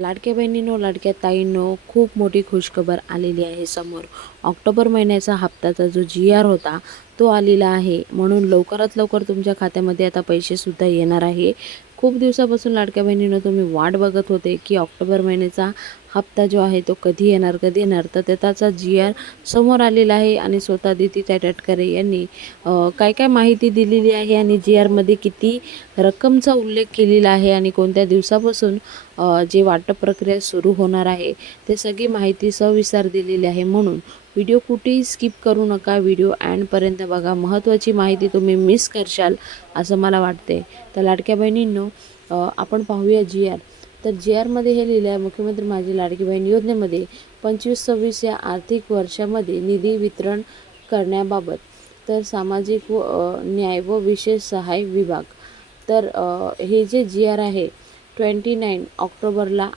लाडक्या बहिणींनो, लाडक्या ताईंनो, खूप मोठी खुशखबर आलेली आहे समोर. ऑक्टोबर महिन्याचा हप्त्याचा जो GR होता तो आलेला आहे. म्हणून लवकरात लवकर तुमच्या खात्यामध्ये आता पैसेसुद्धा येणार आहे. खूप दिवसापासून लाडक्या बहिणींनो तुम्ही वाट बघत होते की ऑक्टोबर महिन्याचा हप्ता जो आहे तो कधी येणार कधी येणार. तर त्याचा GR समोर आलेला आहे आणि स्वतः अदिती तटकरे यांनी काय काय माहिती दिलेली आहे आणि GRमध्ये किती रक्कमचा उल्लेख केलेला आहे आणि कोणत्या दिवसापासून जे वाटप प्रक्रिया सुरू होणार आहे ते सगळी माहिती सविस्तर दिलेली आहे. म्हणून व्हिडिओ कुठेही स्किप करू नका, व्हिडिओ एंडपर्यंत बघा. महत्त्वाची माहिती तुम्ही मिस करशाल असं मला वाटते. तर लाडक्या बहिणींनो, आपण पाहूया GR. तर GRमध्ये हे लिहिलं आहे, मुख्यमंत्री माझी लाडकी बहीण योजनेमध्ये 25-26 या आर्थिक वर्षामध्ये निधी वितरण करण्याबाबत. तर सामाजिक न्याय व विशेष सहाय्य विभाग. तर हे जे GR आहे 29 ऑक्टोबरला